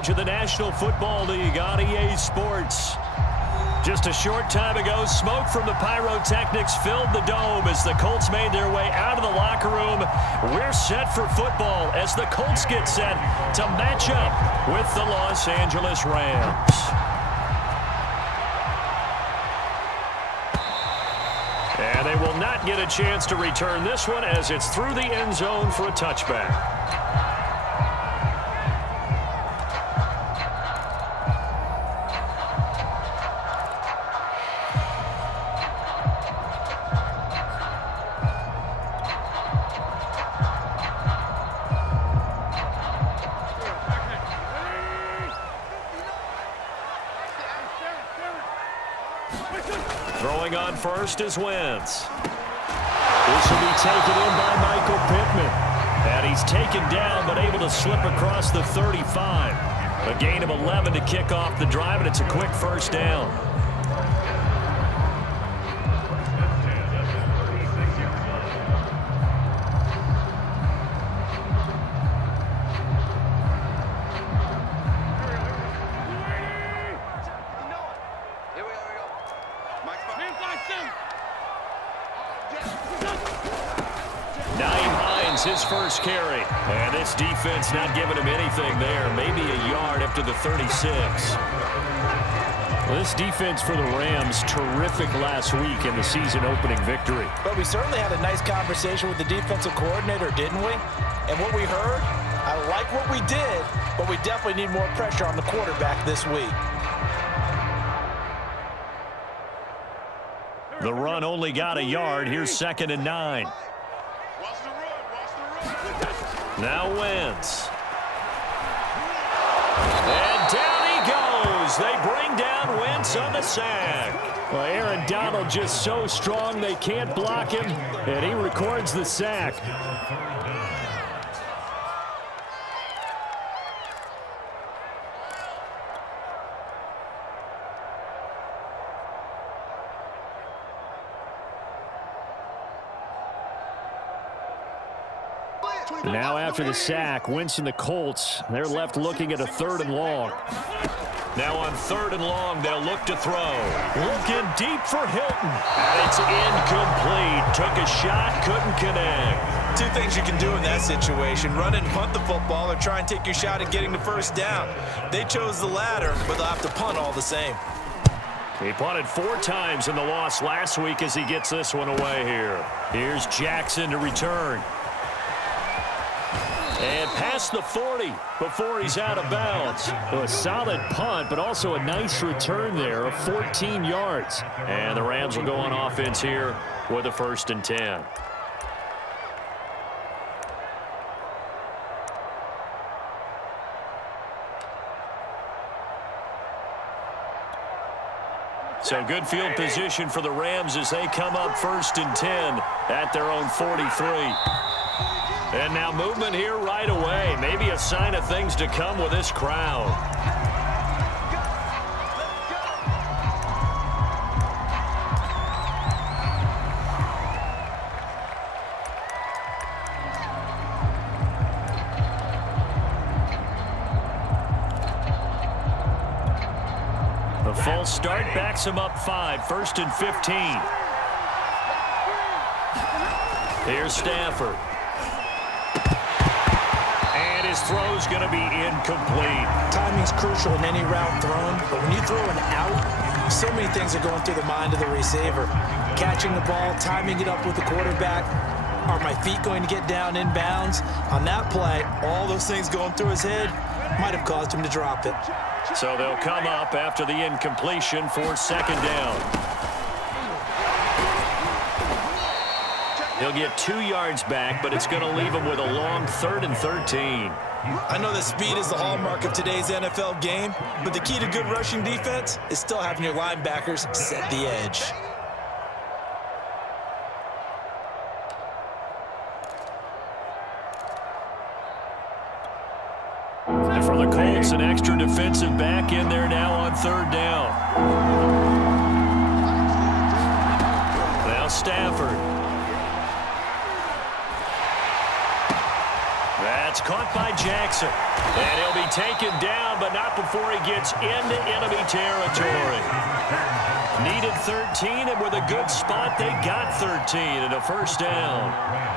coverage of the National Football League on EA Sports. Just a short time ago, smoke from the pyrotechnics filled the dome as the Colts made their way out of the locker room. We're set for football as the Colts get set to match up with the Los Angeles Rams. And they will not get a chance to return this one as it's through the end zone for a touchback. Throwing on first is Wentz. This will be taken in by Michael Pittman. And he's taken down but able to slip across the 35. A gain of 11 to kick off the drive, and it's a quick first down. His first carry, and this defense not giving him anything there, maybe a yard after the 36. Well, this defense for the Rams, terrific last week in the season opening victory. But we certainly had a nice conversation with the defensive coordinator, didn't we? And what we heard, I like what we did, but we definitely need more pressure on the quarterback this week. The run only got a yard. Here's 2nd and 9. Now Wentz. And down he goes. They bring down Wentz on the sack. Well, Aaron Donald just so strong they can't block him, and he records the sack. Now after the sack, Wentz and the Colts, they're left looking at a 3rd and long. Now on 3rd and long, they'll look to throw. Looking deep for Hilton. And it's incomplete. Took a shot, couldn't connect. Two things you can do in that situation: run and punt the football, or try and take your shot at getting the first down. They chose the latter, but they'll have to punt all the same. He punted 4 times in the loss last week as he gets this one away here. Here's Jackson to return. And past the 40 before he's out of bounds. A solid punt, but also a nice return there of 14 yards. And the Rams will go on offense here with a 1st and 10. So good field position for the Rams as they come up 1st and 10 at their own 43. And now movement here right away. Maybe a sign of things to come with this crowd. The false start backs him up 5, 1st and 15. Here's Stafford. His throw's going to be incomplete. Timing's crucial in any route thrown, but when you throw an out, so many things are going through the mind of the receiver. Catching the ball, timing it up with the quarterback. Are my feet going to get down in bounds? On that play, all those things going through his head might have caused him to drop it. So they'll come up after the incompletion for 2nd down. He'll get 2 yards back, but it's going to leave him with a long 3rd and 13. I know that speed is the hallmark of today's NFL game, but the key to good rushing defense is still having your linebackers set the edge. And for the Colts, an extra defensive back in there now on 3rd down. Now Stafford. That's It's caught by Jackson. And he'll be taken down, but not before he gets into enemy territory. Needed 13, and with a good spot, they got 13 and a first down.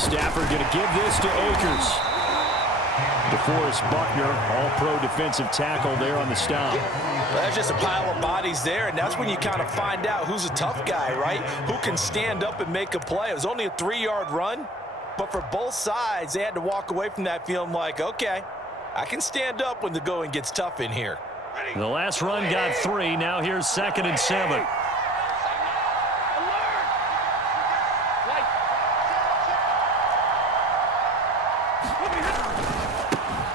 Stafford going to give this to Akers. DeForest Buckner, all-pro defensive tackle there on the stop. Well, that's just a pile of bodies there, and that's when you kind of find out who's a tough guy, right? Who can stand up and make a play. It was only a 3-yard run, but for both sides, they had to walk away from that feeling like, okay, I can stand up when the going gets tough in here. The last run got 3. Now here's 2nd and 7.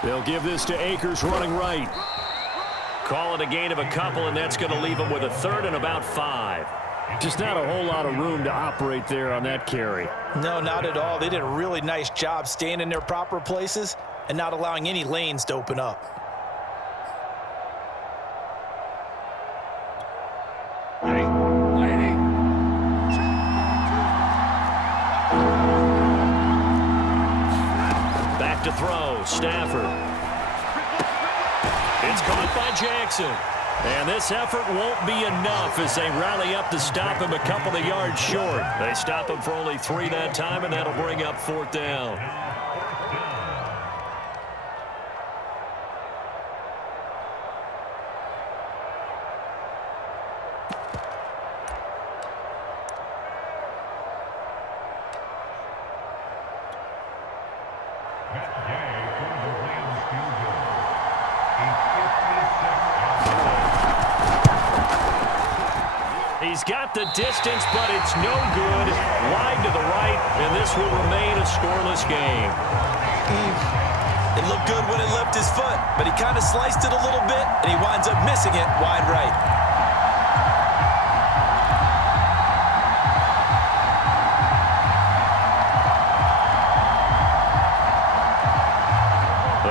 They'll give this to Akers running right. Call it a gain of a couple, and that's going to leave them with a 3rd and about 5. Just not a whole lot of room to operate there on that carry. No, not at all. They did a really nice job staying in their proper places and not allowing any lanes to open up. Back to throw, Stafford. It's caught by Jackson. And this effort won't be enough as they rally up to stop him a couple of yards short. They stop him for only 3 that time, and that'll bring up 4th down. He's got the distance, but it's no good. Wide to the right, and this will remain a scoreless game. It looked good when it left his foot, but he kind of sliced it a little bit, and he winds up missing it wide right.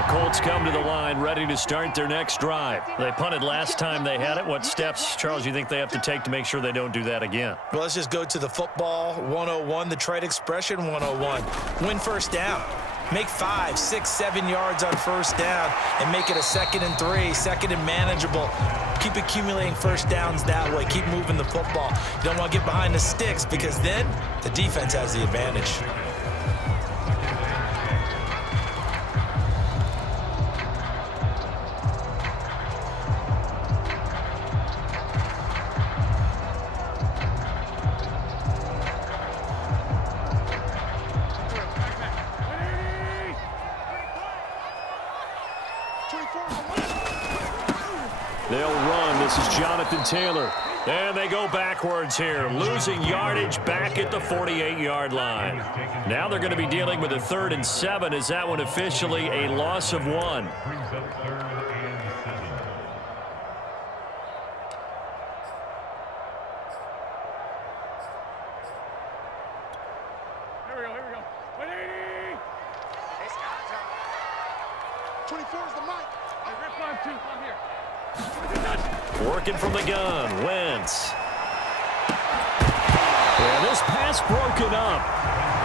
Colts come to the line ready to start their next drive. They punted last time they had it. What steps, Charles, you think they have to take to make sure they don't do that again? Well, let's just go to the football 101, the trade expression 101. Win first down. Make 5, 6, 7 yards on first down and make it a 2nd and 3, 2nd and manageable. Keep accumulating first downs that way. Keep moving the football. You don't want to get behind the sticks because then the defense has the advantage. They'll run. This is Jonathan Taylor. And they go backwards here, losing yardage back at the 48-yard line. Now they're going to be dealing with a 3rd and 7. Is that one officially a loss of 1? Here we go. 24 is the mic. Rip 5-2, come here. Working from the gun, Wentz. And this pass broken up.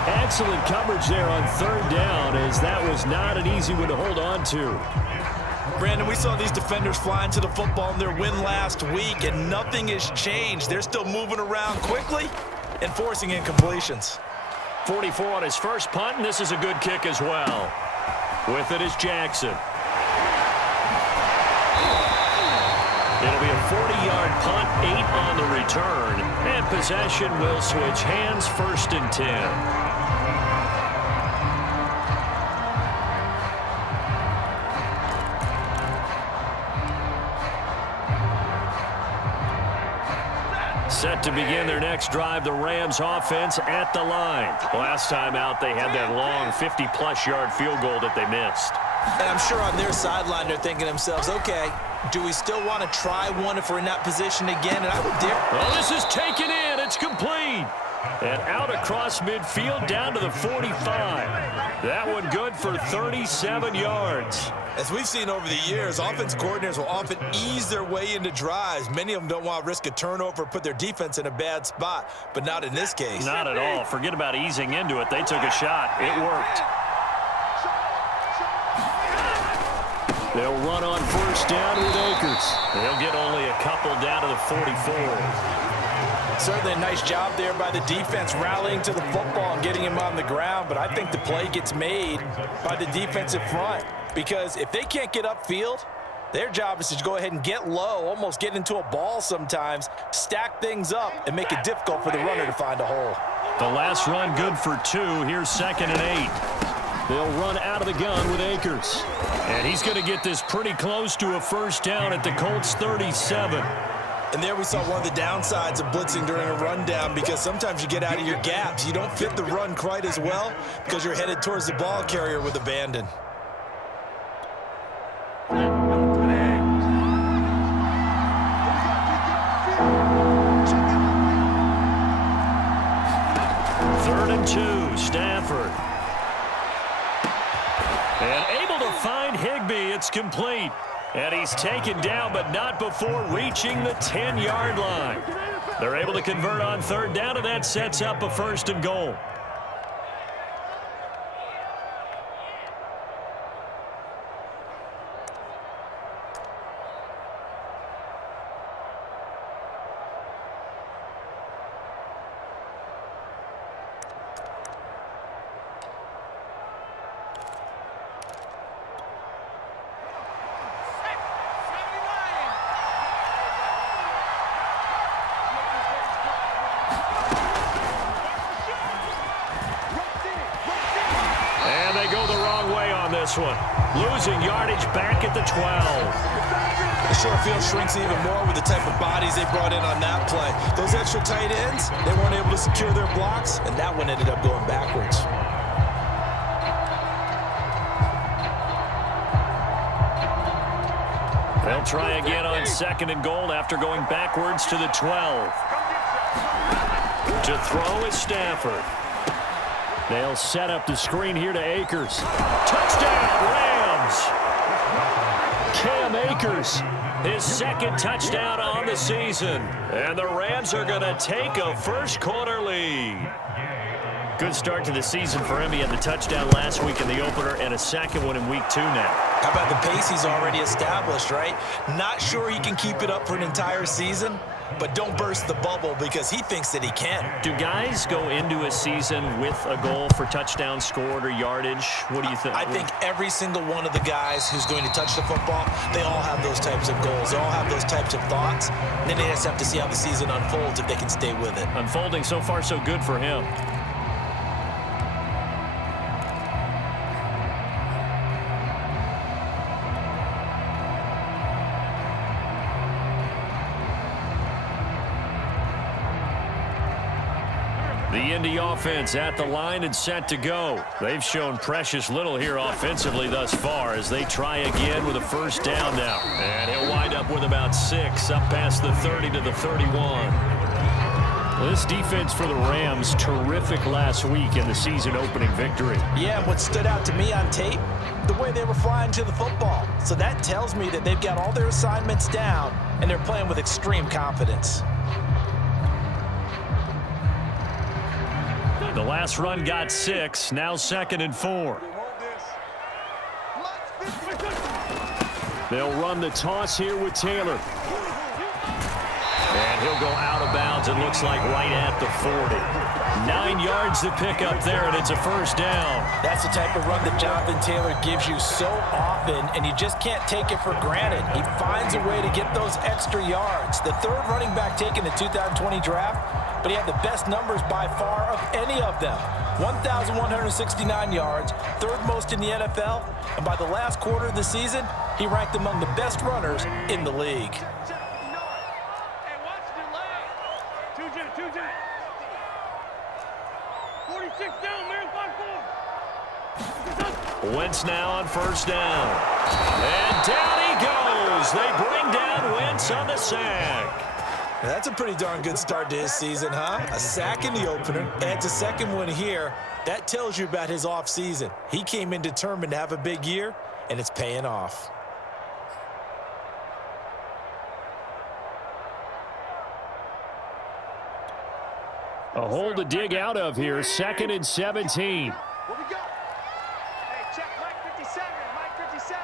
Excellent coverage there on 3rd down, as that was not an easy one to hold on to. Brandon, we saw these defenders flying to the football in their win last week, and nothing has changed. They're still moving around quickly and forcing incompletions. 44 on his first punt, and this is a good kick as well. With it is Jackson. It'll be a 40-yard punt, 8 on the return, and possession will switch hands, 1st and 10. Set to begin their next drive, the Rams offense at the line. Last time out, they had that long 50-plus yard field goal that they missed. And I'm sure on their sideline, they're thinking to themselves, okay, do we still want to try one if we're in that position again? And I would dare. Oh, this is taken in. It's complete. And out across midfield down to the 45. That one good for 37 yards. As we've seen over the years, offense coordinators will often ease their way into drives. Many of them don't want to risk a turnover or put their defense in a bad spot, but not in this case. Not at all. Forget about easing into it. They took a shot. It worked. They'll run on first down with Akers. They'll get only a couple down to the 44. Certainly a nice job there by the defense rallying to the football and getting him on the ground, but I think the play gets made by the defensive front because if they can't get upfield, their job is to go ahead and get low, almost get into a ball sometimes, stack things up, and make it difficult for the runner to find a hole. The last run good for 2. Here's 2nd and 8. They'll run out of the gun with Akers. And he's going to get this pretty close to a first down at the Colts 37. And there we saw one of the downsides of blitzing during a rundown because sometimes you get out of your gaps. You don't fit the run quite as well because you're headed towards the ball carrier with abandon. Third and 2, Stafford. And able to find Higbee. It's complete. And he's taken down, but not before reaching the 10-yard line. They're able to convert on third down, and that sets up a 1st and goal. One. Losing yardage back at the 12. The short field shrinks even more with the type of bodies they brought in on that play. Those extra tight ends, they weren't able to secure their blocks, and that one ended up going backwards. They'll try again on 2nd and goal after going backwards to the 12. To throw is Stafford. They'll set up the screen here to Akers. Touchdown, Rams! Cam Akers, his 2nd touchdown on the season. And the Rams are going to take a first-quarter lead. Good start to the season for him. He had the touchdown last week in the opener and a 2nd one in week 2 now. How about the pace he's already established, right? Not sure he can keep it up for an entire season, but don't burst the bubble because he thinks that he can. Do guys go into a season with a goal for touchdowns scored or yardage? What do you think? I think every single one of the guys who's going to touch the football, they all have those types of goals. They all have those types of thoughts. And then they just have to see how the season unfolds if they can stay with it. Unfolding so far so good for him. The Indy offense at the line and set to go. They've shown precious little here offensively thus far as they try again with a first down now. And he'll wind up with about 6 up past the 30 to the 31. This defense for the Rams, terrific last week in the season opening victory. Yeah, what stood out to me on tape, the way they were flying to the football. So that tells me that they've got all their assignments down and they're playing with extreme confidence. The last run got 6, now 2nd and 4. They'll run the toss here with Taylor. And he'll go out of bounds, it looks like right at the 40. 9 yards to pick up there, and it's a first down. That's the type of run that Jonathan Taylor gives you so often, and you just can't take it for granted. He finds a way to get those extra yards. The 3rd running back taken in the 2020 draft, but he had the best numbers by far of any of them. 1,169 yards, 3rd most in the NFL, and by the last quarter of the season, he ranked among the best runners in the league. Wentz now on first down. And down he goes. They bring down Wentz on the sack. That's a pretty darn good start to his season, huh? A sack in the opener, adds a second one here. That tells you about his offseason. He came in determined to have a big year, and it's paying off. A hole to dig out of here, 2nd and 17. What we got? Hey, check Mike 57. Mike 57.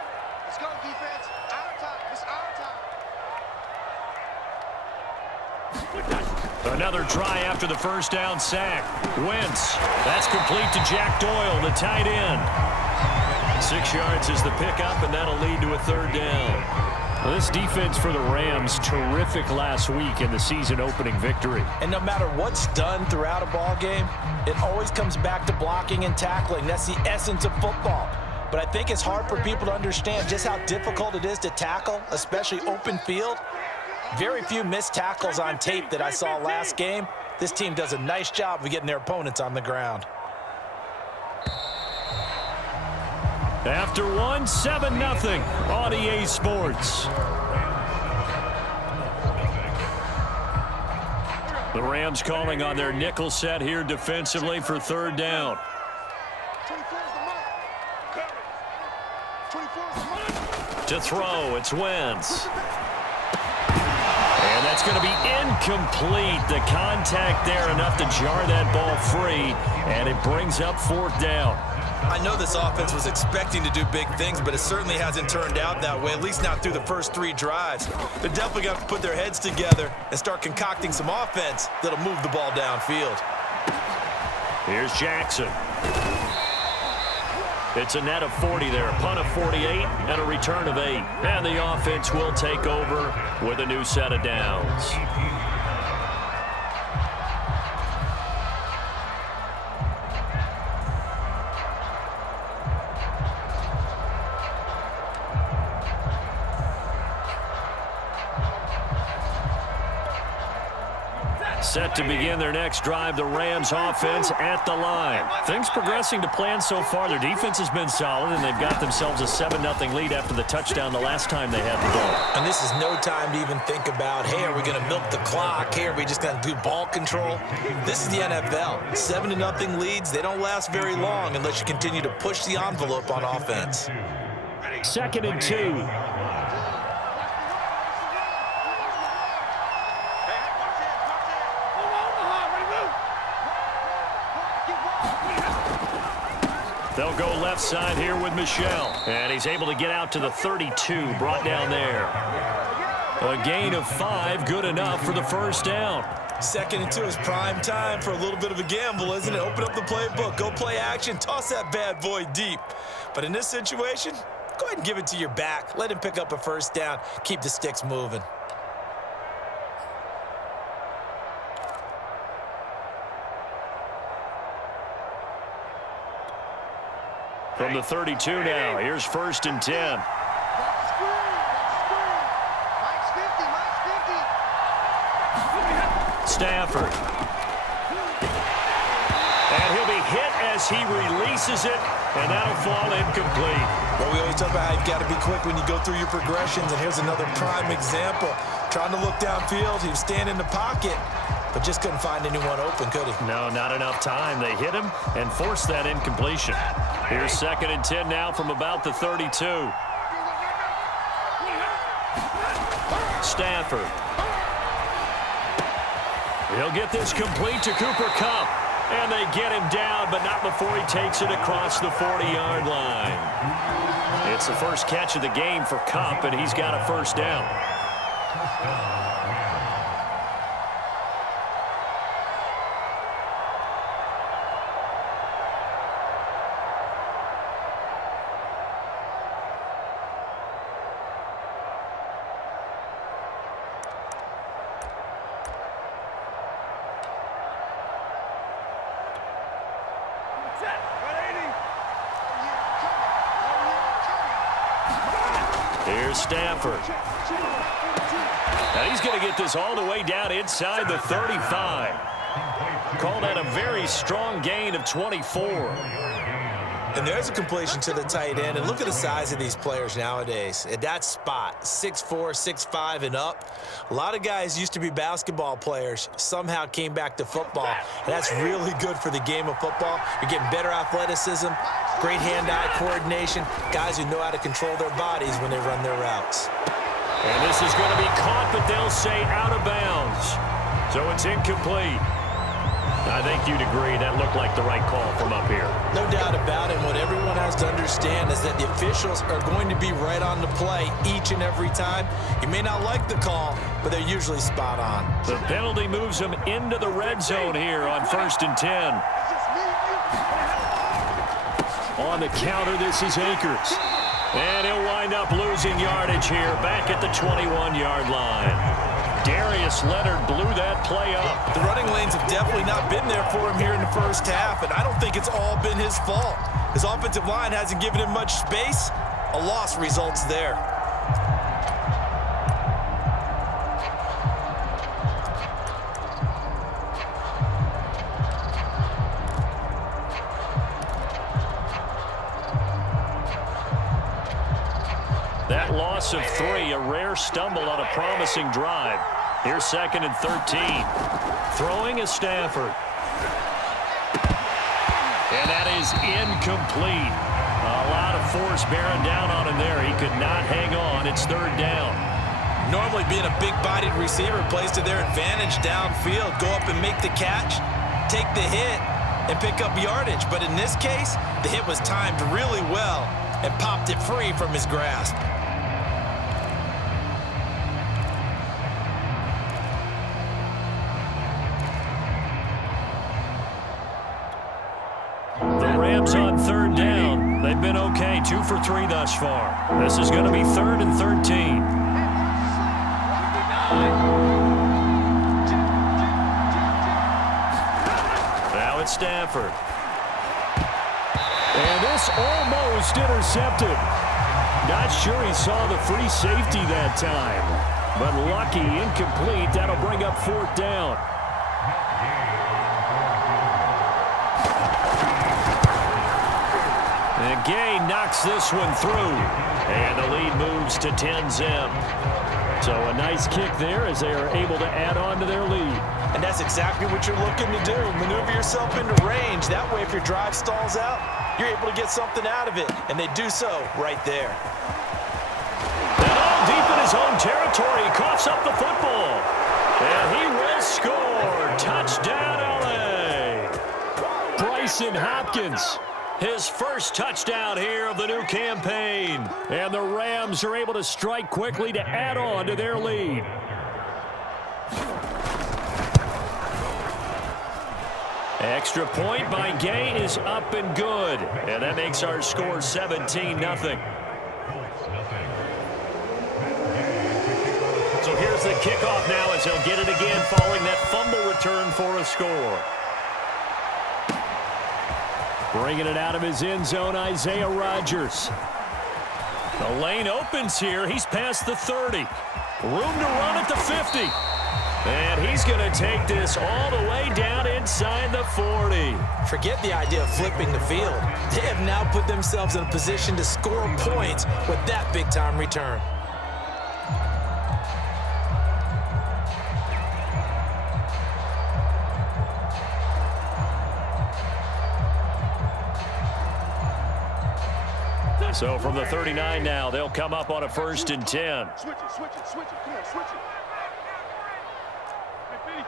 Let's go, defense. Our time. It's our time. Another try after the first down sack. Wentz. That's complete to Jack Doyle, the tight end. 6 yards is the pickup, and that'll lead to a 3rd down. Well, this defense for the Rams, terrific last week in the season-opening victory. And no matter what's done throughout a ball game, it always comes back to blocking and tackling. That's the essence of football. But I think it's hard for people to understand just how difficult it is to tackle, especially open field. Very few missed tackles on tape that I saw last game. This team does a nice job of getting their opponents on the ground. After one, 7-0 on EA Sports. The Rams calling on their nickel set here defensively for 3rd down. 24 is the mark. 24 is the mark. To throw, it's Wentz. And that's going to be incomplete. The contact there enough to jar that ball free, and it brings up 4th down. I know this offense was expecting to do big things, but it certainly hasn't turned out that way, at least not through the first 3 drives. They're definitely going to have to put their heads together and start concocting some offense that'll move the ball downfield. Here's Jackson. It's a net of 40 there, a punt of 48 and a return of 8. And the offense will take over with a new set of downs. Set to begin their next drive, the Rams offense at the line. Things progressing to plan so far. Their defense has been solid, and they've got themselves a 7-0 lead after the touchdown the last time they had the ball. And this is no time to even think about, hey, are we going to milk the clock? Hey, are we just going to do ball control? This is the NFL. 7-0 leads, they don't last very long unless you continue to push the envelope on offense. 2nd and 2. They'll go left side here with Michel. And he's able to get out to the 32, brought down there. A gain of 5, good enough for the 1st down. 2nd and 2 is prime time for a little bit of a gamble, isn't it? Open up the playbook, go play action, toss that bad boy deep. But in this situation, go ahead and give it to your back. Let him pick up a 1st down, keep the sticks moving. From the 32 now, here's 1st and 10. That's a screen. That's a screen. Mike's 50. Stafford. And he'll be hit as he releases it, and that'll fall incomplete. Well, we always talk about how you've got to be quick when you go through your progressions, and here's another prime example. Trying to look downfield, he was standing in the pocket, but just couldn't find anyone open, could he? No, not enough time. They hit him and forced that incompletion. Here's 2nd and 10 now from about the 32. Stafford. He'll get this complete to Cooper Kupp. And they get him down, but not before he takes it across the 40-yard line. It's the first catch of the game for Kupp, and he's got a 1st down. Here's Stafford. Now he's going to get this all the way down inside the 35. Called out a very strong gain of 24. And there's a completion to the tight end. And look at the size of these players nowadays. At that spot, 6'4", 6'5", and up. A lot of guys used to be basketball players, somehow came back to football. And that's really good for the game of football. You're getting better athleticism, great hand-eye coordination, guys who know how to control their bodies when they run their routes. And this is going to be caught, but they'll say out of bounds. So it's incomplete. I think you'd agree that looked like the right call from up here. No doubt about it. What everyone has to understand is that the officials are going to be right on the play each and every time. You may not like the call, but they're usually spot on. The penalty moves them into the red zone here on 1st and 10. On the counter, this is Akers. And he'll wind up losing yardage here back at the 21-yard line. Darius Leonard blew that play up. The running lanes have definitely not been there for him here in the first half, and I don't think it's all been his fault. His offensive line hasn't given him much space. A loss results there. That loss of 3, a rare stumble on a promising drive. Here's 2nd and 13. Throwing is Stafford. And that is incomplete. A lot of force bearing down on him there. He could not hang on. It's 3rd down. Normally being a big-bodied receiver plays to their advantage downfield. Go up and make the catch, take the hit, and pick up yardage. But in this case, the hit was timed really well and popped it free from his grasp. The Rams on 3rd down. They've been okay, 2 for 3 thus far. This is going to be 3rd and 13. Now it's Stafford. And this almost intercepted. Not sure he saw the free safety that time. But lucky, incomplete. That'll bring up 4th down. And Gay knocks this one through. And the lead moves to 10-zip. So a nice kick there as they are able to add on to their lead. And that's exactly what you're looking to do. Maneuver yourself into range. That way, if your drive stalls out, you're able to get something out of it. And they do so right there. And all deep in his own territory. He coughs up the football. And he will score. Touchdown, L.A. Bryson Hopkins. His first touchdown here of the new campaign. And the Rams are able to strike quickly to add on to their lead. Extra point by Gay is up and good. And that makes our score 17-0. So here's the kickoff now as he'll get it again following that fumble return for a score. Bringing it out of his end zone, Isaiah Rodgers. The lane opens here. He's past the 30. Room to run at the 50. And he's going to take this all the way down inside the 40. Forget the idea of flipping the field. They have now put themselves in a position to score points with that big-time return. So from the 39 now, they'll come up on a 1st and 10. Switch it, switch it, switch it. Come on, switch it. Hey,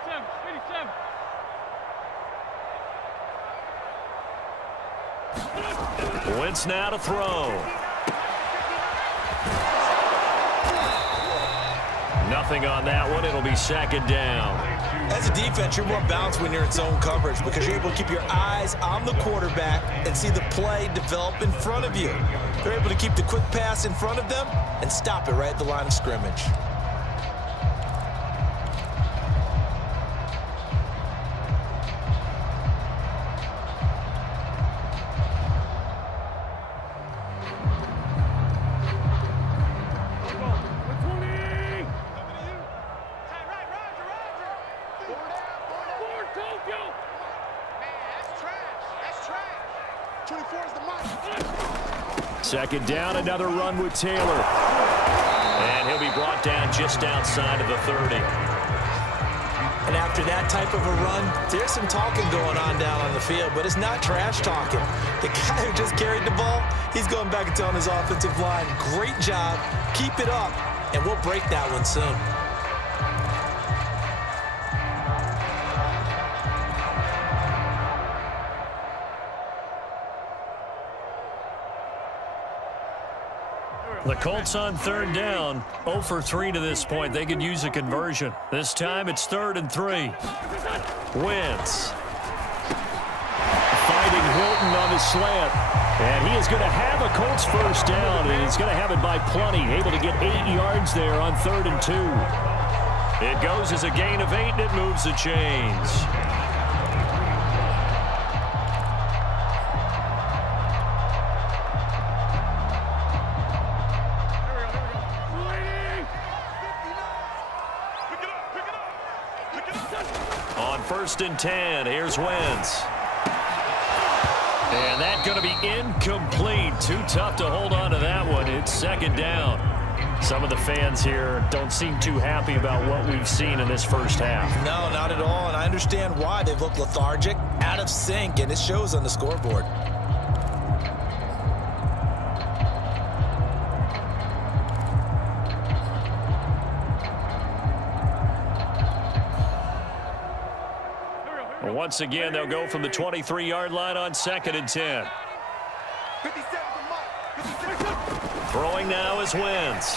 57. Wentz now to throw. Nothing on that one. It'll be 2nd down. As a defense, you're more balanced when you're in zone coverage because you're able to keep your eyes on the quarterback and see the play develop in front of you. They're able to keep the quick pass in front of them and stop it right at the line of scrimmage. Man, that's trash. That's trash. 24 is the mark. Second down, another run with Taylor. And he'll be brought down just outside of the 30. And after that type of a run, there's some talking going on down on the field, but it's not trash talking. The guy who just carried the ball, he's going back and telling his offensive line, great job, keep it up, and we'll break that one soon. The Colts on third down, 0 for 3 to this point. They could use a conversion. This time it's 3rd and 3. Wentz fighting Hilton on the slant. And he is going to have a Colts first down, and he's going to have it by plenty. Able to get 8 yards there on 3rd and 2. It goes as a gain of 8, and it moves the chains. On 1st and 10, here's Wentz. And that's going to be incomplete. Too tough to hold on to that one. It's 2nd down. Some of the fans here don't seem too happy about what we've seen in this first half. No, not at all, and I understand why. They've looked lethargic, out of sync, and it shows on the scoreboard. Once again, they'll go from the 23-yard line on 2nd and 10. 57 for Mike. 57. Throwing now is Wentz.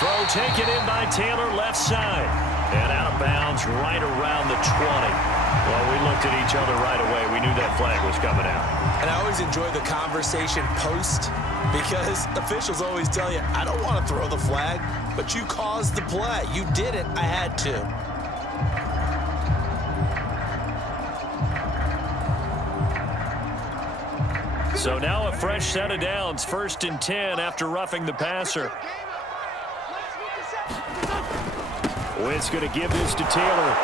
Throw taken in by Taylor, left side. And out of bounds right around the 20. Well, we looked at each other right away. We knew that flag was coming out. And I always enjoy the conversation post because officials always tell you, I don't want to throw the flag, but you caused the play. You did it. I had to. So now a fresh set of downs, 1st and 10 after roughing the passer. Wentz going to give this to Taylor.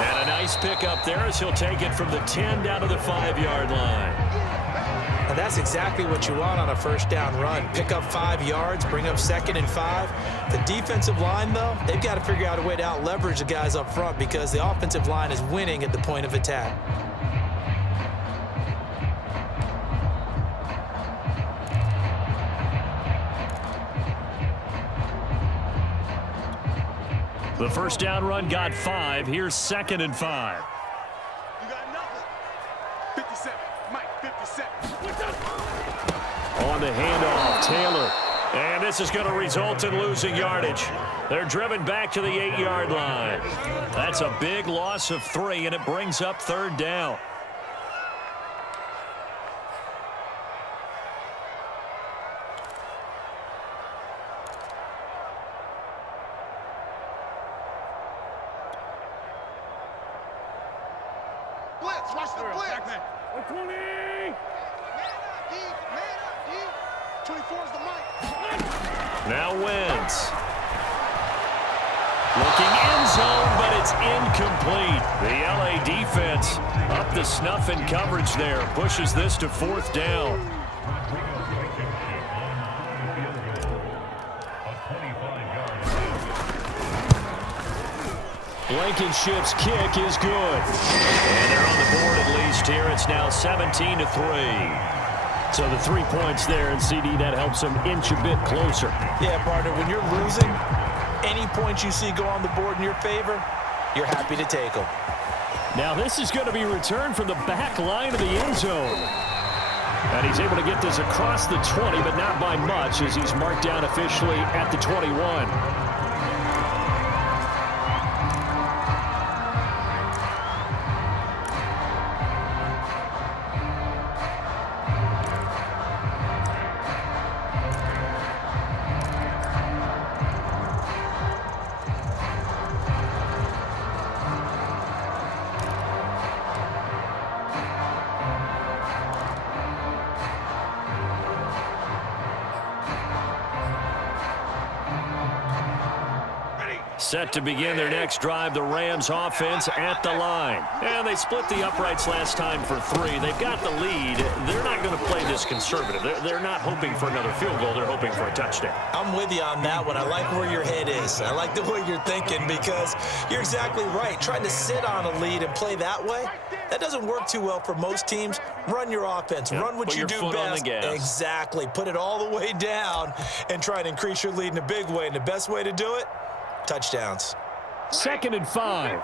And a nice pickup there as he'll take it from the 10 down to the 5-yard line. And that's exactly what you want on a first down run. Pick up 5 yards, bring up 2nd and 5. The defensive line, though, they've got to figure out a way to out-leverage the guys up front because the offensive line is winning at the point of attack. The first down run got 5. Here's 2nd and 5. You got nothing. 57. Mike, 57. On the handoff, Taylor. And this is going to result in losing yardage. They're driven back to the 8-yard line. That's a big loss of 3, and it brings up 3rd down. Blitz, watch the blitz. 120. Man up, D. Man up, D. 24 is the mic. Now Wentz. Looking end zone, but it's incomplete. The LA defense up the snuff in coverage there. Pushes this to 4th down. Blankenship's kick is good. And they're on the board at least here. It's now 17-3. So the 3 points there, and CD, that helps them inch a bit closer. Yeah, partner, when you're losing, any points you see go on the board in your favor, you're happy to take them. Now this is going to be returned from the back line of the end zone. And he's able to get this across the 20, but not by much as he's marked down officially at the 21. Set to begin their next drive, the Rams offense at the line. And they split the uprights last time for 3. They've got the lead. They're not going to play this conservative. They're not hoping for another field goal. They're hoping for a touchdown. I'm with you on that one. I like where your head is. I like the way you're thinking because you're exactly right. Trying to sit on a lead and play that way, that doesn't work too well for most teams. Run your offense. Run what you do best. Exactly. Put it all the way down and try to increase your lead in a big way. And the best way to do it, touchdowns. 2nd and 5.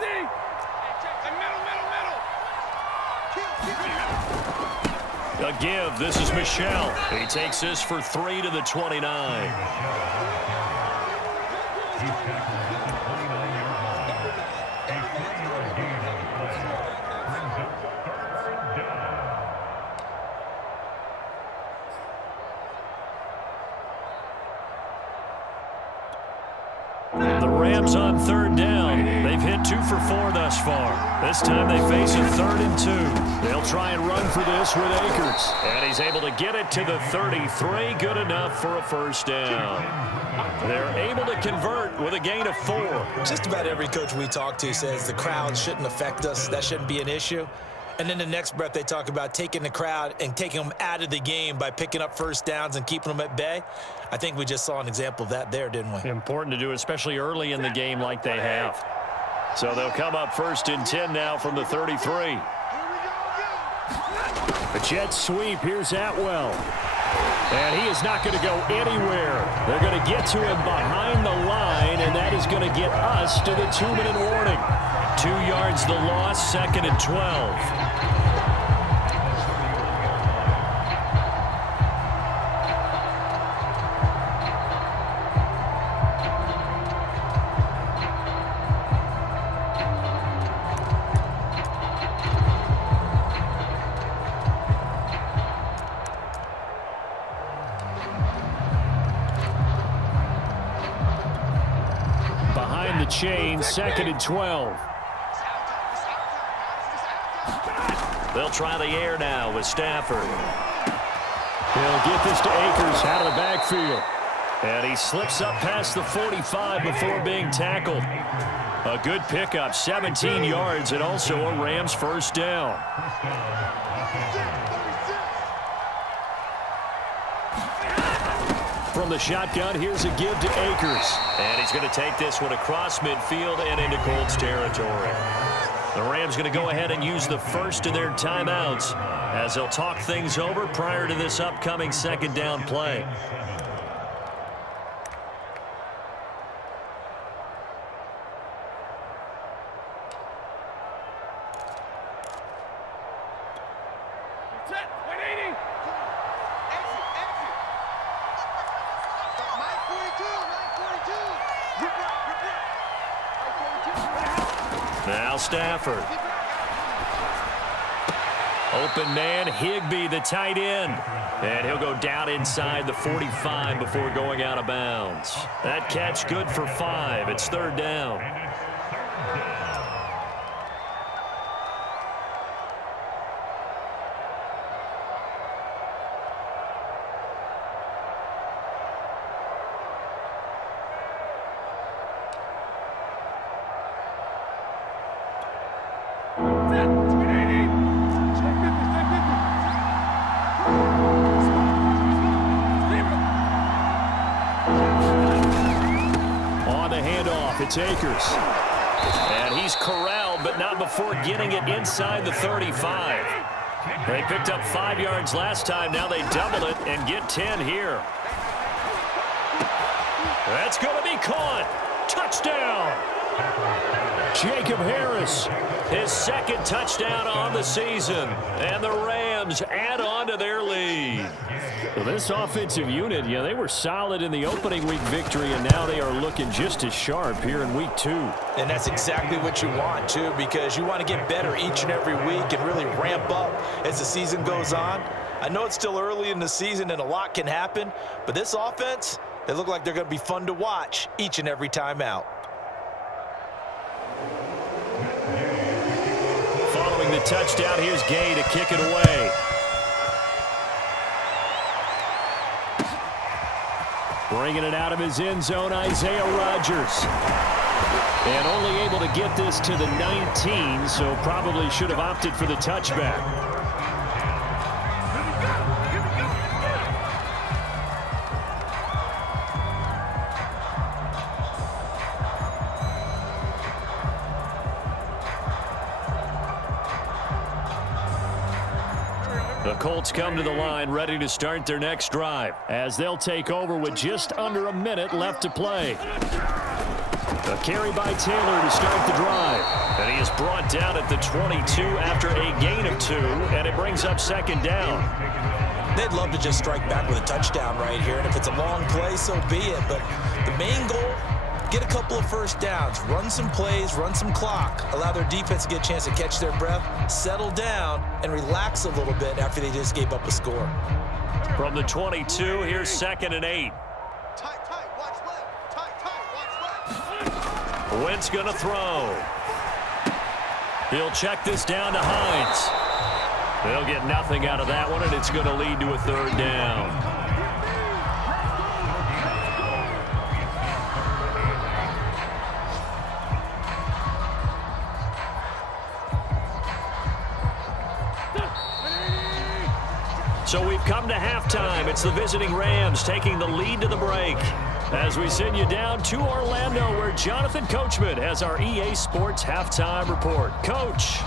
A give. This is Michel. He takes this for 3 to the 29. The Rams on 3rd down. They've hit 2 for 4 thus far. This time they face a 3rd and 2. They'll try and run for this with Akers. And he's able to get it to the 33. Good enough for a 1st down. They're able to convert with a gain of 4. Just about every coach we talk to says the crowd shouldn't affect us. That shouldn't be an issue. And then the next breath they talk about taking the crowd and taking them out of the game by picking up 1st downs and keeping them at bay. I think we just saw an example of that there, didn't we? Important to do, especially early in the game like they have. So they'll come up 1st and 10 now from the 33. A jet sweep. Here's Atwell. And he is not going to go anywhere. They're going to get to him behind the line, and that is going to get us to the 2-minute warning. 2 yards the loss, 2nd and 12. Behind the chain, 2nd and 12. They'll try the air now with Stafford. He'll get this to Akers out of the backfield. And he slips up past the 45 before being tackled. A good pickup, 17 yards, and also a Rams 1st down. From the shotgun, here's a give to Akers. And he's going to take this one across midfield and into Colts territory. The Rams going to go ahead and use the first of their timeouts as they'll talk things over prior to this upcoming 2nd down play. Now Stafford. Open man, Higbee, the tight end. And he'll go down inside the 45 before going out of bounds. That catch good for 5. It's 3rd down. It's Akers. And he's corralled, but not before getting it inside the 35. They picked up 5 yards last time. Now they double it and get 10 here. That's going to be caught. Touchdown. Jacob Harris, his 2nd touchdown on the season. And the Rams add on to their lead. Well, this offensive unit, they were solid in the opening week victory, and now they are looking just as sharp here in week 2. And that's exactly what you want, too, because you want to get better each and every week and really ramp up as the season goes on. I know it's still early in the season and a lot can happen, but this offense, they look like they're going to be fun to watch each and every time out. Following the touchdown, here's Gay to kick it away. Bringing it out of his end zone, Isaiah Rodgers. And only able to get this to the 19, so probably should have opted for the touchback. The Colts come to the line ready to start their next drive as they'll take over with just under a minute left to play. A carry by Taylor to start the drive. And he is brought down at the 22 after a gain of 2, and it brings up second down. They'd love to just strike back with a touchdown right here, and if it's a long play, so be it. But the main goal, get a couple of first downs, run some plays, run some clock, allow their defense to get a chance to catch their breath, settle down, and relax a little bit after they just gave up a score. From the 22, here's 2nd and 8. Tight, watch left. Tight, watch left. Wentz gonna throw. He'll check this down to Hines. They'll get nothing out of that one, and it's going to lead to a 3rd down. So we've come to halftime. It's the visiting Rams taking the lead to the break. As we send you down to Orlando, where Jonathan Coachman has our EA Sports Halftime Report. Coach.